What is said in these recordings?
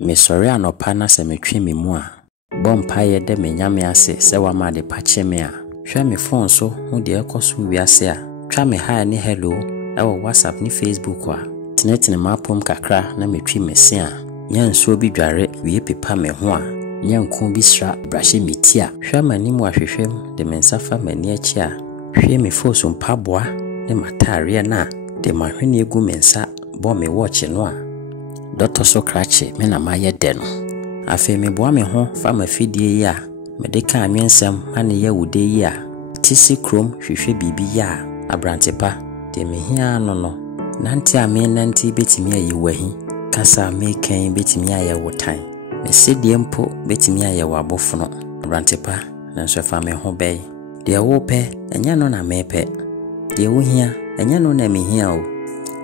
Me sorry anopa na se metwe me mu a. Bompa ye de me nyame ase se wa ma de pache me a. Hwa me phone so hu de ekoso wiase a. Twa me hi ne hello ewo WhatsApp ni Facebook a. Tinetine mapom kakra na metwe me se a. Nya nso bi dware wie pepa me ho a. Nya nko bi sra brahye meti a. Hwa mani mu ahwehwem de me nsafa mani achi a. Hwie me foso mpaboa ne matare na de mahwene egu me nsa bo me watch no a. Dr. Sokrache me na maye de no. Afi me boa me ho fa mafidie ya. Me de ka anwensem ane ya wude yi a. Tisi krom hwehwe bibi ya abrantepa de me hia no. Nanti a me nanti betimi ayi wahi. Kasa me kan betimi aye wotan. Me sedie mpo betimi aye wabofono. Abrantepa na nso fa me ho bei. De wo pe enya no na me pe. De wo hia enya no na me hia o.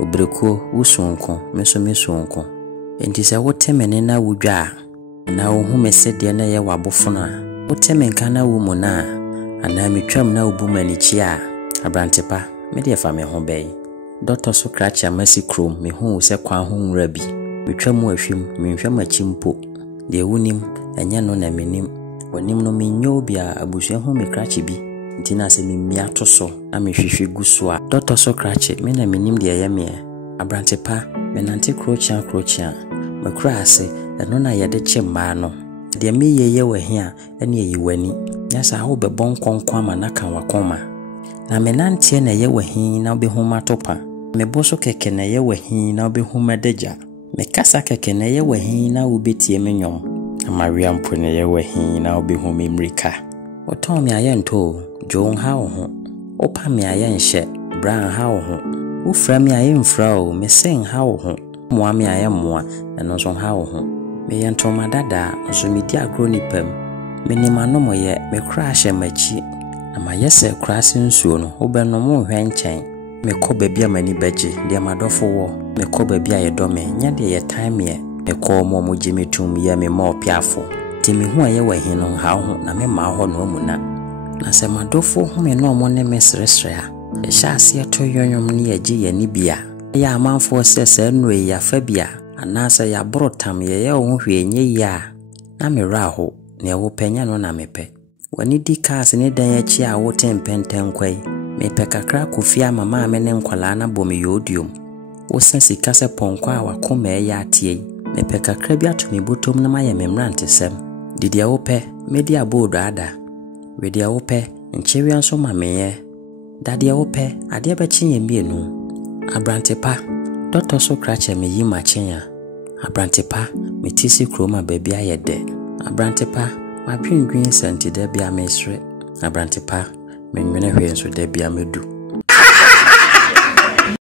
Obreko usonko me sonko. Enti se wotemene na wudwa na wo hu mesede na ye wabofono a. Wotemenka na wo mu na ana metwam na obumanichi a. Abrantepa me de fa me ho bei. Dr. Sokrache amasi krom me hu se kwan ho nwra bi. Metwam ahwim menhwam achimpo. De wonim enya no na menim. Wonim no menyo bia abusua ho me krache bi. Ntina se mimia to so na mehwehwe gu so a. Dr. Sokrache me na menim de ye me. Abrantepa me nante krochia makura ase eno na yede chemma no. De me ye wahi a ene yi wani. Yasa ho bebon konkon ama na kan wakoma. Na me nante na ye wahi na obehuma topa. Me boso keke na ye wahi na obehuma deja. Me kasa keke na ye wahi na obetie me nyom. Amaria mpo na ye wahi na obehuma mrika. Oton me ayento jo ha ho. Opa me ayenhye bran ha ho. Ufra me ayemfra o me sen ha ho. Moa me ayemmoa eno so ha ho. Me yentoma dada nso me di agro nipam. Me ni manomo ye me crash machi. Na ma yese crash nsuo no obenom hwe nchen. Me ko baabi amani baje de amadofo wo. Me ko baabi ayedo me nya de ye time ye. Me ko mo gimetum ye me ma opiafo. Ti me hu aye wahi no ha ho na me ma ho no mu na. Na se madofo hu me no mo ne me sresre a. E sha ase to yonyom ne ye je ye ni bia. Ya amanfo sese nwe ya fabia anasa ya brotam ye wo hwe nye ya na mera ho ne wo penya no na mepe wani di kas ne dan achi a wo tempenten kwai mepe kakra kofia mama me ne nkwala na bom yodium wo sensi kase ponko a wakoma ya atie mepe kakra bi atomi botom na maye memrantesem didia wo pe media board ada wedia wo pe nchewi anso mameye dadia wo pe ade ba chinye mienu. Abrantepa Dr. Sokrache me yi machenya. Abrantepa me tisi kroma baby ayede. Abrantepa ma dwindwin senti da bia mesre. Abrantepa me nwene hwe nso da bia medu.